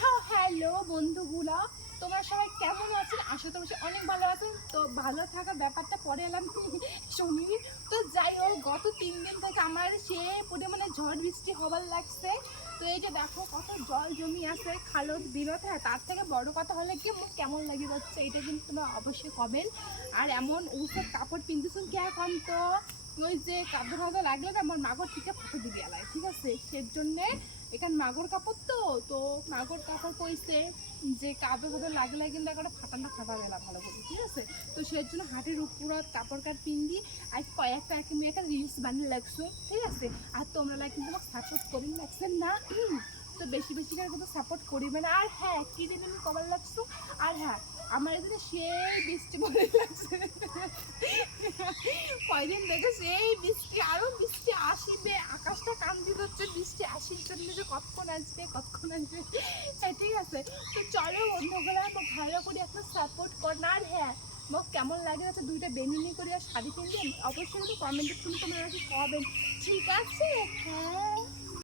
হ্যাঁ, হ্যালো বন্ধুগুলা, তোমরা সবাই কেমন আছেন? আশা করি অনেক ভালো আছেন। তো ভালো থাকার ব্যাপারটা পরে এলাম শুনি। তো যাই হোক, গত 3 দিন থেকে আমার সে পরিমাণে ঝড় বৃষ্টি হবার লাগছে। তো এই যে দেখো কত জল জমি আছে খালত বিলত। হ্যাঁ, তার থেকে বড় কথা হলে কি মুখ কেমন লাগে যাচ্ছে এটা কিন্তু তোমরা অবশ্যই কবেন। আর এমন উসব কাপড় পিনতেছুন কে এখন তো ওই যে কাঁদো কাঁদো লাগলে না আমার মাগর থেকে ফটো দিবি এলাই, ঠিক আছে? সেজন্যে এখানে মাগর কাপড় তো তো মাগর কাপড় কইছে যে কাদো কাদো লাগলে কিন্তু একটা ফাটানা ফাটা গেলা ভালো করে, ঠিক আছে? তো সেই জন্য হাটের উপরত কাপড় কাট পিন্দি আর কয়েকটা আমি একটা রিলস বানিয়ে লাগছো, ঠিক আছে? আর তোমরা কিন্তু আমাকে সাপোর্ট করি লাগছেন না। তো বেশি বেশি করে কিন্তু সাপোর্ট করিবে না। আর হ্যাঁ, কি দিন আমি কবার লাগছো। আর হ্যাঁ, আমার এখানে সেই বৃষ্টি পড়ে লাগছে কয়দিন থেকে সেই বৃষ্টি, আরো বৃষ্টি আসিবে, আকাশটা কান্দি হচ্ছে বৃষ্টি আসির জন্য যে কতক্ষণ আসবে কতক্ষণ আসবে। হ্যাঁ, ঠিক আছে। তো চলো বন্ধুগুলো আমার ভালো করে একটা সাপোর্ট কর না। আর হ্যাঁ, মোক কেমন লাগে হচ্ছে দুইটা বেনুনি করে আর শাড়ি কিনবেন অবশ্যই কিন্তু কমেন্টে কিন্তু তোমরা নাকি কবেন, ঠিক আছে? হ্যাঁ।